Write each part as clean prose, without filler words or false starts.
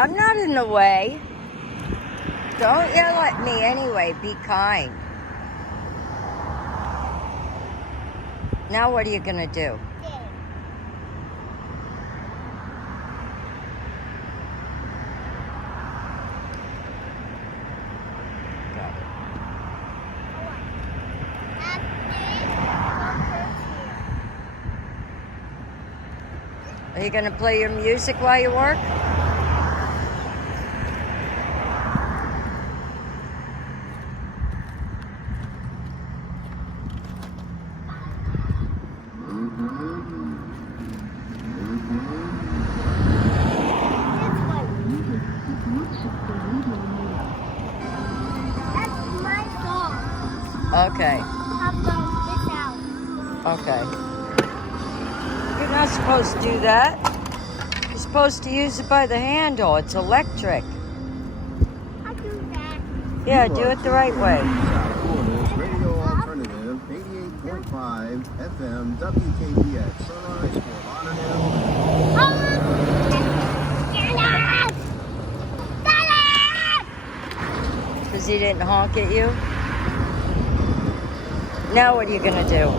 I'm not in the way. Don't yell at me anyway. Be kind. Now what are you going to do? Are you going to play your music while you work? That's my song. Okay. How about this out? Okay. You're not supposed to do that. You're supposed to use it by the handle. It's electric. I'll do that. Yeah, do it the right way. Radio Alternative, 88.5 FM, WKBX, Sunrise, Fort Lauderdale. Because he didn't honk at you? Now what are you going to do?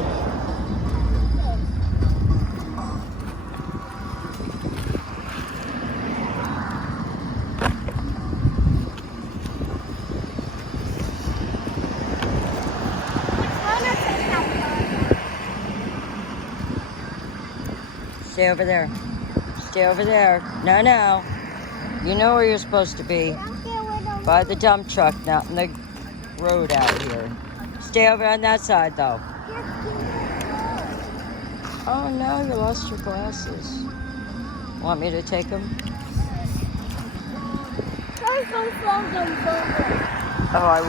Stay over there. Stay over there. No, no. You know where you're supposed to be. By the dump truck, not in the road out here. Stay over on that side, though. Oh, no, you lost your glasses. Want me to take them? Oh, I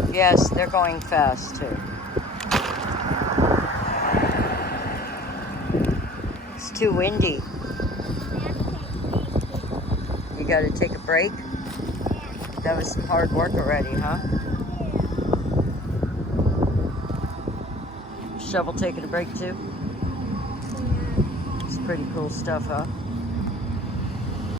won't. Yes, they're going fast, too. It's too windy. You got to take a break? That was some hard work already, huh? Shovel taking a break too? It's pretty cool stuff, huh?